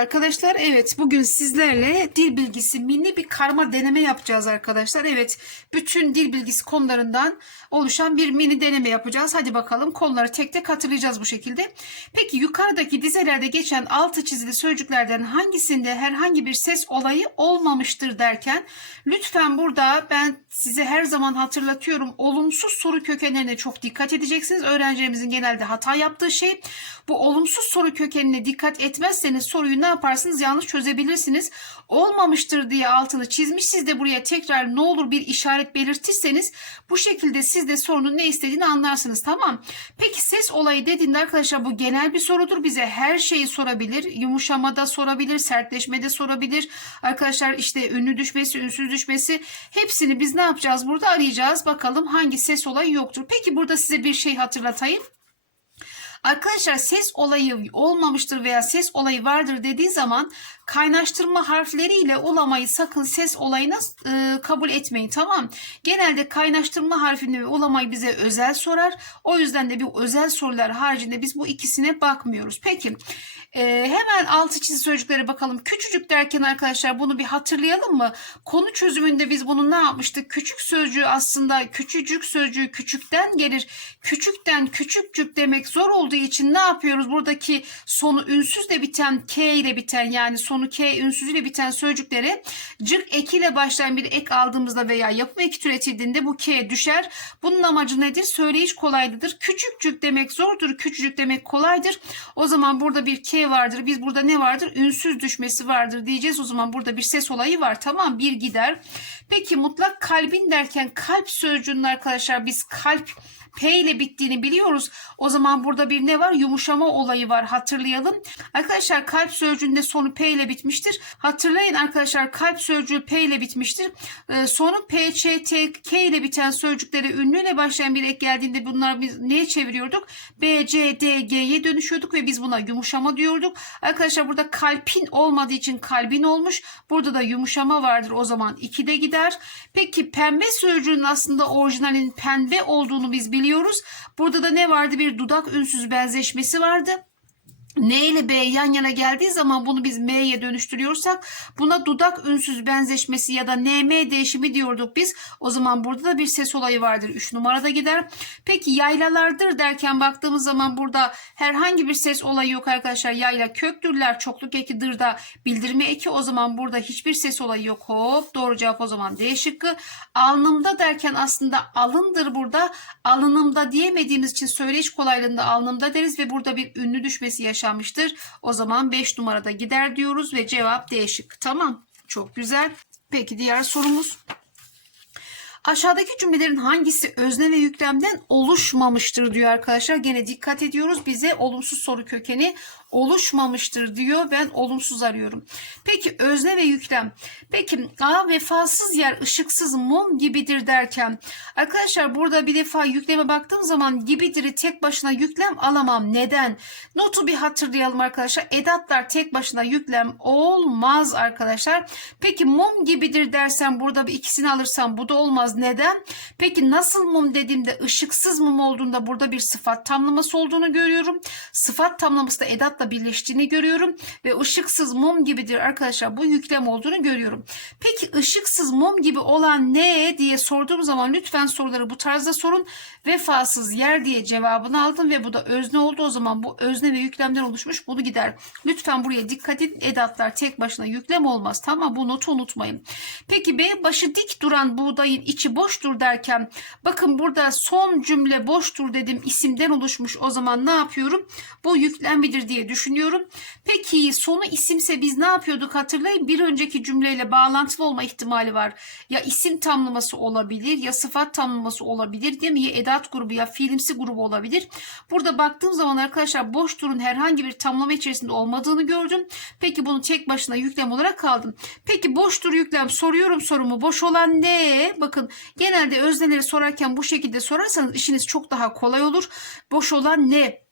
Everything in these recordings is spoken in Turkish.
arkadaşlar. Evet bugün sizlerle dil bilgisi mini bir karma deneme yapacağız arkadaşlar. Evet bütün dil bilgisi konularından oluşan bir mini deneme yapacağız. Hadi bakalım konuları tek tek hatırlayacağız bu şekilde. Peki yukarıdaki dizelerde geçen altı çizili sözcüklerden hangisinde herhangi bir ses olayı olmamıştır derken lütfen burada ben size her zaman hatırlatıyorum olumsuz soru kökenlerine çok dikkat edeceksiniz. Öğrencilerimizin genelde hata yaptığı şey bu olumsuz soru kökenine dikkat etmezseniz soruyu yaparsınız yanlış çözebilirsiniz. Olmamıştır diye altını çizmiş siz de buraya tekrar ne olur bir işaret belirtirseniz bu şekilde siz de sorunun ne istediğini anlarsınız tamam. Peki ses olayı dediğinde arkadaşlar bu genel bir sorudur. Bize her şeyi sorabilir. Yumuşamada sorabilir, sertleşmede sorabilir. Arkadaşlar işte ünlü düşmesi, ünsüz düşmesi hepsini biz ne yapacağız burada arayacağız. Bakalım hangi ses olayı yoktur. Peki burada size bir şey hatırlatayım. Arkadaşlar ses olayı olmamıştır veya ses olayı vardır dediği zaman kaynaştırma harfleriyle olamayı sakın ses olayına e, kabul etmeyin tamam. Genelde kaynaştırma harfini ve olamayı bize özel sorar. O yüzden de bu özel sorular haricinde biz bu ikisine bakmıyoruz. Peki e, hemen altı çizgi sözcüklere bakalım. Küçücük derken arkadaşlar bunu bir hatırlayalım mı? Konu çözümünde biz bunu ne yapmıştık? Küçük sözcüğü aslında küçücük sözcüğü küçükten gelir. Küçükten küçükcük demek zor olduğu için ne yapıyoruz? Buradaki sonu ünsüzle biten K ile biten yani sonu K ünsüzüyle biten sözcüklere cık ekiyle başlayan bir ek aldığımızda veya yapım eki türetildiğinde bu K düşer. Bunun amacı nedir? Söyleyiş kolaylıdır. Küçükcük demek zordur. Küçücük demek kolaydır. O zaman burada bir K vardır. Biz burada ne vardır? Ünsüz düşmesi vardır diyeceğiz. O zaman burada bir ses olayı var. Tamam bir gider. Peki mutlak kalbin derken kalp sözcüğünün arkadaşlar biz kalp P ile bittiğini biliyoruz. O zaman burada bir ne var? Yumuşama olayı var. Hatırlayalım. Arkadaşlar kalp sözcüğünde sonu P ile bitmiştir. Hatırlayın arkadaşlar kalp sözcüğü P ile bitmiştir. Ee, sonu P, Ç, T, K ile biten sözcüklere ünlüyle başlayan bir ek geldiğinde bunları biz neye çeviriyorduk? B, C, D, G'ye dönüşüyorduk ve biz buna yumuşama diyorduk. Arkadaşlar burada kalpin olmadığı için kalbin olmuş. Burada da yumuşama vardır. O zaman 2'de gider. Peki pembe sözcüğünün aslında orijinalin pembe olduğunu biz biliyoruz. Burada da ne vardı? Bir dudak ünsüz benzeşmesi vardı. N ile B yan yana geldiği zaman bunu biz M'ye dönüştürüyorsak buna dudak ünsüz benzeşmesi ya da NM değişimi diyorduk biz. O zaman burada da bir ses olayı vardır. 3 numarada gider. Peki yaylalardır derken baktığımız zaman burada herhangi bir ses olayı yok arkadaşlar. Yayla köktürler. Çokluk eki dırda bildirme eki o zaman burada hiçbir ses olayı yok. Hop doğru cevap o zaman D şıkkı. Alnımda derken aslında alındır burada. Alınımda diyemediğimiz için söyleyiş kolaylığında alnımda deriz ve burada bir ünlü düşmesi yaşanmıştır. O zaman 5 numarada gider diyoruz ve cevap D şıkkı. Tamam. Çok güzel. Peki diğer sorumuz. Aşağıdaki cümlelerin hangisi özne ve yüklemden oluşmamıştır diyor arkadaşlar. Gene dikkat ediyoruz. Bize olumsuz soru kökeni oluşmamıştır diyor. Ben olumsuz arıyorum. Peki özne ve yüklem. Peki A vefasız yer ışıksız mum gibidir derken arkadaşlar burada bir defa yükleme baktığım zaman gibidir'i tek başına yüklem alamam. Neden? Notu bir hatırlayalım arkadaşlar. Edatlar tek başına yüklem olmaz arkadaşlar. Peki mum gibidir dersen burada bir ikisini alırsam bu da olmaz. Neden? Peki nasıl mum dediğimde ışıksız mum olduğunda burada bir sıfat tamlaması olduğunu görüyorum. Sıfat tamlaması da edatla birleştiğini görüyorum ve ışıksız mum gibidir arkadaşlar bu yüklem olduğunu görüyorum. Peki ışıksız mum gibi olan ne diye sorduğum zaman lütfen soruları bu tarzda sorun. Vefasız yer diye cevabını aldım ve bu da özne oldu. O zaman bu özne ve yüklemden oluşmuş bunu gider. Lütfen buraya dikkat edin. Edatlar tek başına yüklem olmaz. Tamam bu notu unutmayın. Peki B başı dik duran buğdayın içi boştur derken bakın burada son cümle boştur dedim isimden oluşmuş. O zaman ne yapıyorum? Bu yüklenmedir diye düşünüyorum. Peki sonu isimse biz ne yapıyorduk hatırlayın. Bir önceki cümleyle bağlantılı olma ihtimali var. Ya isim tamlaması olabilir ya sıfat tamlaması olabilir değil mi? Ya edat grubu ya fiilimsi grubu olabilir. Burada baktığım zaman arkadaşlar boş durun herhangi bir tamlama içerisinde olmadığını gördüm. Peki bunu tek başına yüklem olarak kaldım. Peki boş dur yüklem soruyorum sorumu. Boş olan ne? Bakın genelde özneleri sorarken bu şekilde sorarsanız işiniz çok daha kolay olur. Boş olan ne?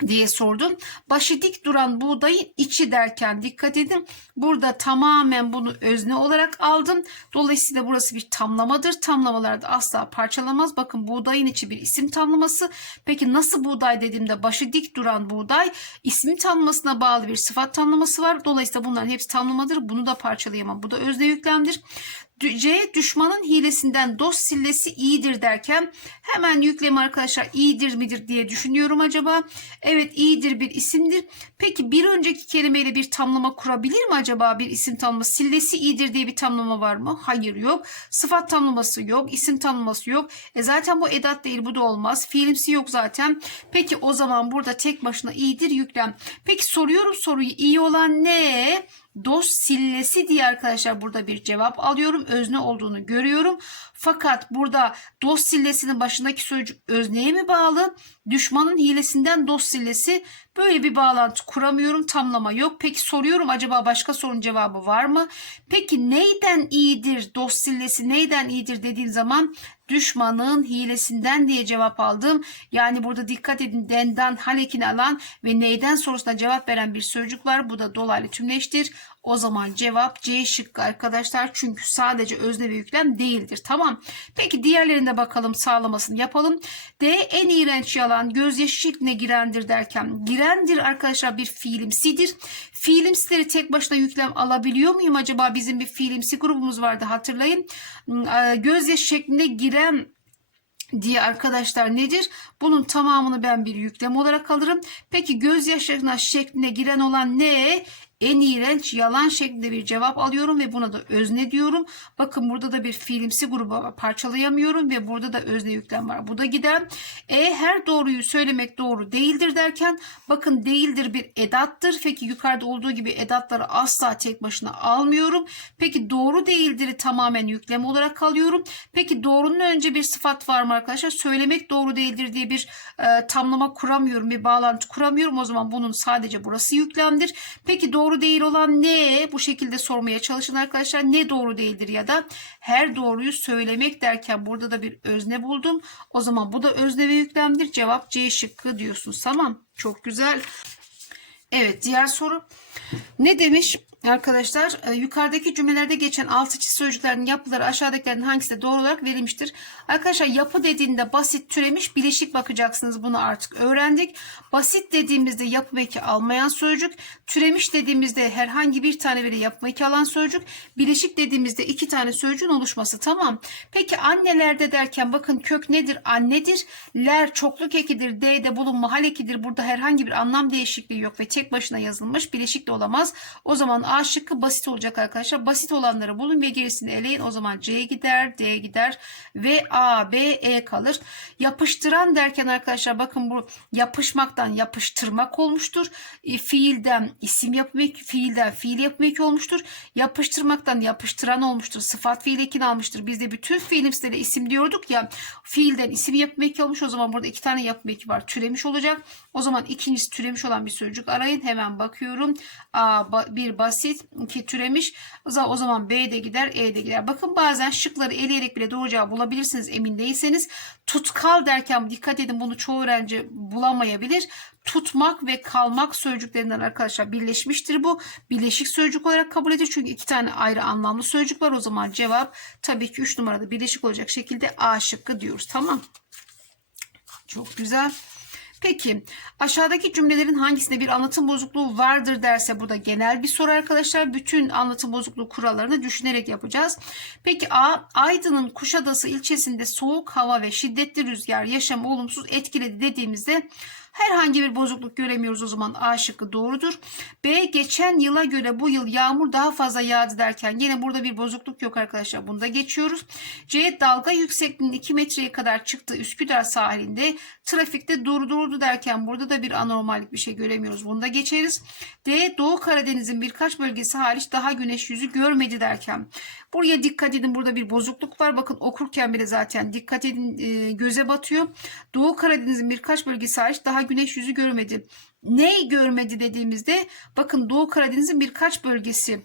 diye sordum. Başı dik duran buğdayın içi derken dikkat edin. Burada tamamen bunu özne olarak aldım. Dolayısıyla burası bir tamlamadır. Tamlamalarda asla parçalamaz. Bakın buğdayın içi bir isim tamlaması. Peki nasıl buğday dediğimde başı dik duran buğday ismin tamlamasına bağlı bir sıfat tamlaması var. Dolayısıyla bunların hepsi tamlamadır. Bunu da parçalayamam. Bu da özne yüklemdir. C düşmanın hilesinden dost sillesi iyidir derken hemen yüklemi arkadaşlar iyidir midir diye düşünüyorum acaba. Evet iyidir bir isimdir. Peki bir önceki kelimeyle bir tamlama kurabilir mi acaba bir isim tamlaması? Sillesi iyidir diye bir tamlama var mı? Hayır yok. Sıfat tamlaması yok. isim tamlaması yok. E zaten bu edat değil bu da olmaz. Fiilimsi yok zaten. Peki o zaman burada tek başına iyidir yüklem. Peki soruyorum soruyu iyi olan ne? Dost sillesi diye arkadaşlar burada bir cevap alıyorum. Özne olduğunu görüyorum. Fakat burada dost sillesinin başındaki sözcük özneye mi bağlı? Düşmanın hilesinden dost sillesi böyle bir bağlantı kuramıyorum. Tamlama yok. Peki soruyorum acaba başka sorunun cevabı var mı? Peki neyden iyidir dost sillesi neyden iyidir dediğim zaman düşmanın hilesinden diye cevap aldım. Yani burada dikkat edin denden halekini alan ve neyden sorusuna cevap veren bir sözcük var. Bu da dolaylı tümleştir. O zaman cevap C şıkkı arkadaşlar. Çünkü sadece özne ve yüklem değildir. Tamam. Peki diğerlerine bakalım sağlamasını yapalım. D en iğrenç yalan gözyaşı şekline girendir derken girendir arkadaşlar bir fiilimsidir. Fiilimsileri tek başına yüklem alabiliyor muyum acaba? Bizim bir fiilimsi grubumuz vardı hatırlayın. Gözyaşı şeklinde giren diye arkadaşlar nedir? Bunun tamamını ben bir yüklem olarak alırım. Peki gözyaşlarına şekline giren olan ne? En iğrenç yalan şeklinde bir cevap alıyorum ve buna da özne diyorum. Bakın burada da bir fiilimsi grubu parçalayamıyorum ve burada da özne yüklem var. Bu da giden. E her doğruyu söylemek doğru değildir derken bakın değildir bir edattır. Peki yukarıda olduğu gibi edatları asla tek başına almıyorum. Peki doğru değildir'i tamamen yüklem olarak alıyorum. Peki doğrunun önce bir sıfat var mı arkadaşlar? Söylemek doğru değildir diye bir e, tamlama kuramıyorum. Bir bağlantı kuramıyorum. O zaman bunun sadece burası yüklemdir. Peki doğru doğru değil olan ne? Bu şekilde sormaya çalışın arkadaşlar. Ne doğru değildir ya da her doğruyu söylemek derken burada da bir özne buldum. O zaman bu da özne ve yüklemdir. Cevap C şıkkı diyorsunuz. Tamam. Çok güzel. Evet diğer soru. Ne demiş? Arkadaşlar e, yukarıdaki cümlelerde geçen altı çiz sözcüklerin yapıları aşağıdakilerin hangisi de doğru olarak verilmiştir? Arkadaşlar yapı dediğinde basit türemiş bileşik bakacaksınız bunu artık öğrendik. Basit dediğimizde yapı eki almayan sözcük. Türemiş dediğimizde herhangi bir tane bile yapma eki alan sözcük. Bileşik dediğimizde iki tane sözcüğün oluşması tamam. Peki annelerde derken bakın kök nedir? Annedir. Ler çokluk ekidir. D'de bulunma hal ekidir. Burada herhangi bir anlam değişikliği yok ve tek başına yazılmış bileşik de olamaz. O zaman A şıkkı basit olacak arkadaşlar. Basit olanları bulun ve gerisini eleyin. O zaman C gider, D gider ve A, B, E kalır. Yapıştıran derken arkadaşlar bakın bu yapışmaktan yapıştırmak olmuştur. E, fiilden isim yapmak, fiilden fiil yapmak olmuştur. Yapıştırmaktan yapıştıran olmuştur. Sıfat fiil ekini almıştır. Biz de bütün fiilimsilere isim diyorduk ya. Fiilden isim yapmak olmuş. O zaman burada iki tane yapma eki var. Türemiş olacak. O zaman ikincisi türemiş olan bir sözcük arayın. Hemen bakıyorum. A, bir basit basit ki türemiş. O zaman, o B de gider E de gider. Bakın bazen şıkları eleyerek bile doğru cevabı bulabilirsiniz emin değilseniz. Tutkal derken dikkat edin bunu çoğu öğrenci bulamayabilir. Tutmak ve kalmak sözcüklerinden arkadaşlar birleşmiştir bu. Birleşik sözcük olarak kabul edilir. Çünkü iki tane ayrı anlamlı sözcük var. O zaman cevap tabii ki 3 numarada birleşik olacak şekilde A şıkkı diyoruz. Tamam. Çok güzel. Peki aşağıdaki cümlelerin hangisinde bir anlatım bozukluğu vardır derse bu da genel bir soru arkadaşlar. Bütün anlatım bozukluğu kurallarını düşünerek yapacağız. Peki A. Aydın'ın Kuşadası ilçesinde soğuk hava ve şiddetli rüzgar yaşamı olumsuz etkiledi dediğimizde Herhangi bir bozukluk göremiyoruz o zaman A şıkkı doğrudur. B geçen yıla göre bu yıl yağmur daha fazla yağdı derken yine burada bir bozukluk yok arkadaşlar. Bunda geçiyoruz. C dalga yüksekliğinin 2 metreye kadar çıktığı Üsküdar sahilinde trafikte durdurdu derken burada da bir anormallik bir şey göremiyoruz. Bunda geçeriz. D Doğu Karadeniz'in birkaç bölgesi hariç daha güneş yüzü görmedi derken buraya dikkat edin burada bir bozukluk var. Bakın okurken bile zaten dikkat edin e, göze batıyor. Doğu Karadeniz'in birkaç bölgesi hariç daha güneş yüzü görmedi. Ne görmedi dediğimizde bakın Doğu Karadeniz'in birkaç bölgesi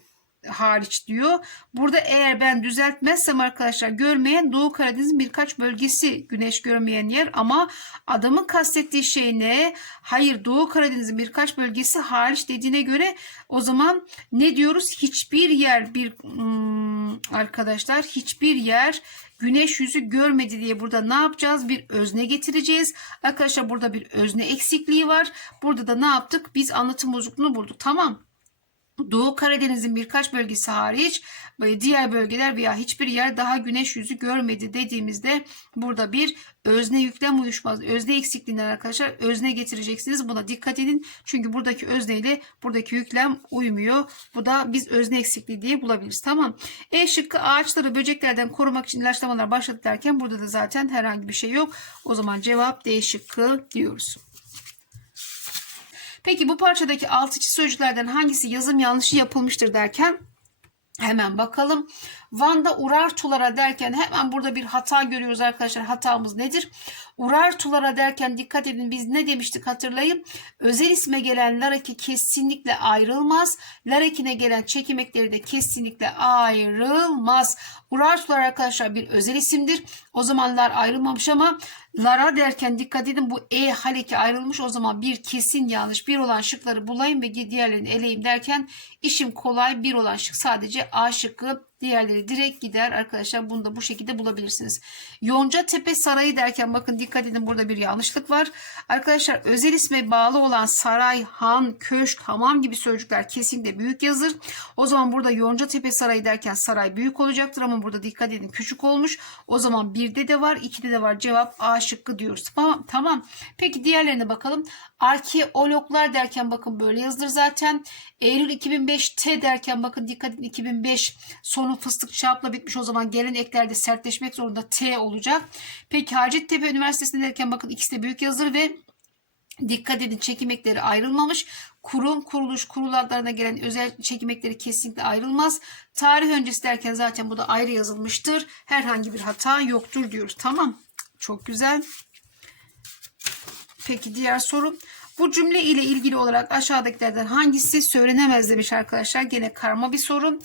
hariç diyor. Burada eğer ben düzeltmezsem arkadaşlar görmeyen Doğu Karadeniz'in birkaç bölgesi güneş görmeyen yer ama adamın kastettiği şey ne? Hayır Doğu Karadeniz'in birkaç bölgesi hariç dediğine göre o zaman ne diyoruz? Hiçbir yer bir hmm, arkadaşlar hiçbir yer güneş yüzü görmedi diye burada ne yapacağız? Bir özne getireceğiz. Arkadaşlar burada bir özne eksikliği var. Burada da ne yaptık? Biz anlatım bozukluğunu bulduk. Tamam. Doğu Karadeniz'in birkaç bölgesi hariç diğer bölgeler veya hiçbir yer daha güneş yüzü görmedi dediğimizde burada bir özne yüklem uyuşmaz. Özne eksikliğinden arkadaşlar özne getireceksiniz. Buna dikkat edin. Çünkü buradaki özne ile buradaki yüklem uymuyor. Bu da biz özne eksikliği diye bulabiliriz. Tamam. E şıkkı ağaçları böceklerden korumak için ilaçlamalar başladı derken burada da zaten herhangi bir şey yok. O zaman cevap D şıkkı diyoruz. Peki bu parçadaki altıcı sözcüklerden hangisi yazım yanlışı yapılmıştır derken hemen bakalım. Van'da Urartulara derken hemen burada bir hata görüyoruz arkadaşlar. Hatamız nedir? Urartulara derken dikkat edin biz ne demiştik hatırlayın. Özel isme gelen laraki kesinlikle ayrılmaz. Larakine gelen çekimekleri de kesinlikle ayrılmaz. Urartular arkadaşlar bir özel isimdir. O zamanlar ayrılmamış ama Lara derken dikkat edin bu E haleki ayrılmış. O zaman bir kesin yanlış. Bir olan şıkları bulayım ve diğerlerini eleyim derken işim kolay. Bir olan şık sadece A şıkkı Diğerleri direkt gider arkadaşlar. Bunu da bu şekilde bulabilirsiniz. Yonca Tepe Sarayı derken bakın dikkat edin burada bir yanlışlık var. Arkadaşlar özel isme bağlı olan saray, han, köşk, hamam gibi sözcükler kesinlikle büyük yazır. O zaman burada Yonca Tepe Sarayı derken saray büyük olacaktır ama burada dikkat edin küçük olmuş. O zaman birde de var, ikide de var. Cevap A şıkkı diyoruz. Tamam. tamam. Peki diğerlerine bakalım. Arkeologlar derken bakın böyle yazılır zaten. Eylül 2005 T derken bakın dikkat edin 2005 sonu fıstık çapla bitmiş o zaman gelen eklerde sertleşmek zorunda T olacak. Peki Hacettepe Üniversitesi'nde derken bakın ikisi de büyük yazılır ve Dikkat edin çekim ekleri ayrılmamış. Kurum, kuruluş, kurul adlarına gelen özel çekim ekleri kesinlikle ayrılmaz. Tarih öncesi derken zaten bu da ayrı yazılmıştır. Herhangi bir hata yoktur diyoruz. Tamam. Çok güzel. Peki diğer soru. Bu cümle ile ilgili olarak aşağıdakilerden hangisi söylenemez demiş arkadaşlar. Gene karma bir soru.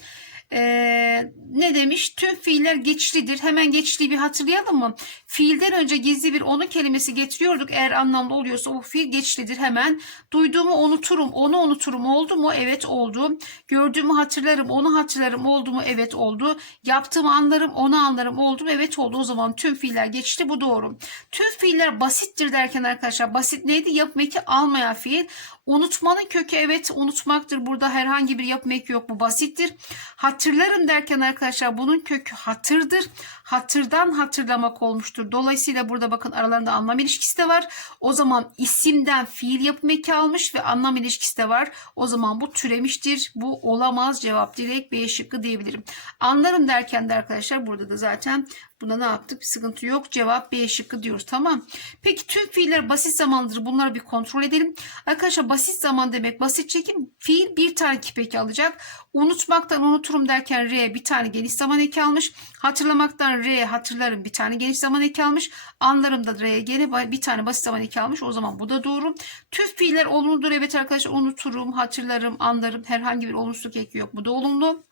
Ee, ne demiş? Tüm fiiller geçişlidir. Hemen geçişliği bir hatırlayalım mı? Fiilden önce gizli bir onu kelimesi getiriyorduk. Eğer anlamlı oluyorsa o fiil geçişlidir. Hemen duyduğumu unuturum. Onu unuturum. Oldu mu? Evet oldu. Gördüğümü hatırlarım. Onu hatırlarım. Oldu mu? Evet oldu. Yaptığımı anlarım. Onu anlarım. Oldu mu? Evet oldu. O zaman tüm fiiller geçişli. Bu doğru. Tüm fiiller basittir derken arkadaşlar basit neydi? Yapım eki almayan fiil. Unutmanın kökü evet unutmaktır. Burada herhangi bir yapım eki yok. Bu basittir. Hatırlarım derken arkadaşlar bunun kökü hatırdır. Hatırdan hatırlamak olmuştur. Dolayısıyla burada bakın aralarında anlam ilişkisi de var. O zaman isimden fiil yapım eki almış ve anlam ilişkisi de var. O zaman bu türemiştir. Bu olamaz cevap. Direkt B şıkkı diyebilirim. Anlarım derken de arkadaşlar burada da zaten Buna ne yaptık? Bir sıkıntı yok. Cevap B şıkkı diyoruz. Tamam. Peki tüm fiiller basit zamandır. Bunları bir kontrol edelim. Arkadaşlar basit zaman demek basit çekim. Fiil bir tane kipeki alacak. Unutmaktan unuturum derken R bir tane geniş zaman eki almış. Hatırlamaktan R hatırlarım bir tane geniş zaman eki almış. Anlarım da R gene bir tane basit zaman eki almış. O zaman bu da doğru. Tüm fiiller olumludur. Evet arkadaşlar unuturum, hatırlarım, anlarım. Herhangi bir olumsuzluk eki yok. Bu da olumlu.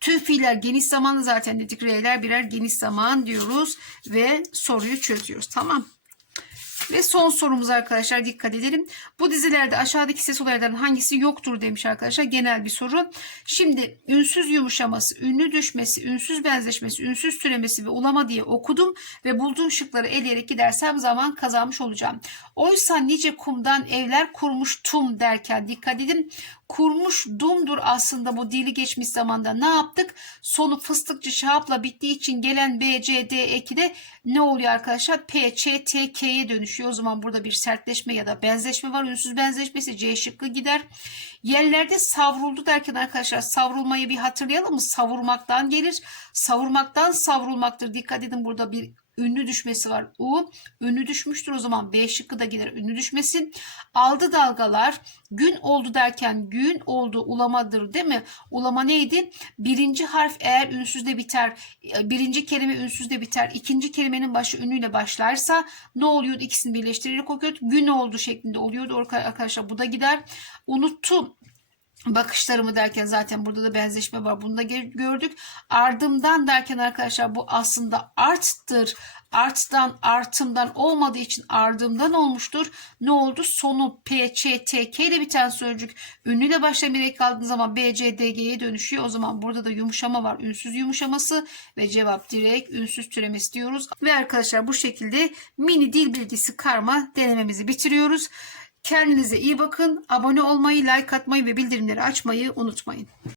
Tüm fiiller geniş zamanlı zaten dedik. R'ler birer geniş zaman diyoruz ve soruyu çözüyoruz. Tamam. Ve son sorumuz arkadaşlar dikkat edelim. Bu dizilerde aşağıdaki ses olaylarının hangisi yoktur demiş arkadaşlar. Genel bir soru. Şimdi ünsüz yumuşaması, ünlü düşmesi, ünsüz benzeşmesi, ünsüz türemesi ve ulama diye okudum ve bulduğum şıkları eleyerek gidersem zaman kazanmış olacağım. Oysa nice kumdan evler kurmuştum derken dikkat edin. Kurmuş dumdur aslında bu dili geçmiş zamanda. Ne yaptık? Sonu fıstıkçı şahapla bittiği için gelen B, C, D eki de ne oluyor arkadaşlar? P, Ç, T, K'ye dönüşüyor. O zaman burada bir sertleşme ya da benzeşme var. Ünsüz benzeşmesi C şıkkı gider. Yerlerde savruldu derken arkadaşlar savrulmayı bir hatırlayalım mı? Savurmaktan gelir. Savurmaktan savrulmaktır. Dikkat edin burada bir ünlü düşmesi var. U ünlü düşmüştür o zaman B şıkkı da gider ünlü düşmesi. Aldı dalgalar gün oldu derken gün oldu ulamadır değil mi? Ulama neydi? Birinci harf eğer ünsüzde biter birinci kelime ünsüzde biter ikinci kelimenin başı ünlüyle başlarsa ne oluyordu? İkisini birleştirerek okuyordu. Gün oldu şeklinde oluyordu arkadaşlar bu da gider. Unuttum bakışlarımı derken zaten burada da benzeşme var. Bunu da gördük. Ardımdan derken arkadaşlar bu aslında arttır. Arttan, artımdan olmadığı için ardımdan olmuştur. Ne oldu? Sonu P, Ç, T, K ile biten sözcük ünlüyle başlayan bir ek kaldığında zaman B, C, D, G'ye dönüşüyor. O zaman burada da yumuşama var. Ünsüz yumuşaması ve cevap direkt ünsüz türemesi diyoruz. Ve arkadaşlar bu şekilde mini dil bilgisi karma denememizi bitiriyoruz. Kendinize iyi bakın. Abone olmayı, like atmayı ve bildirimleri açmayı unutmayın.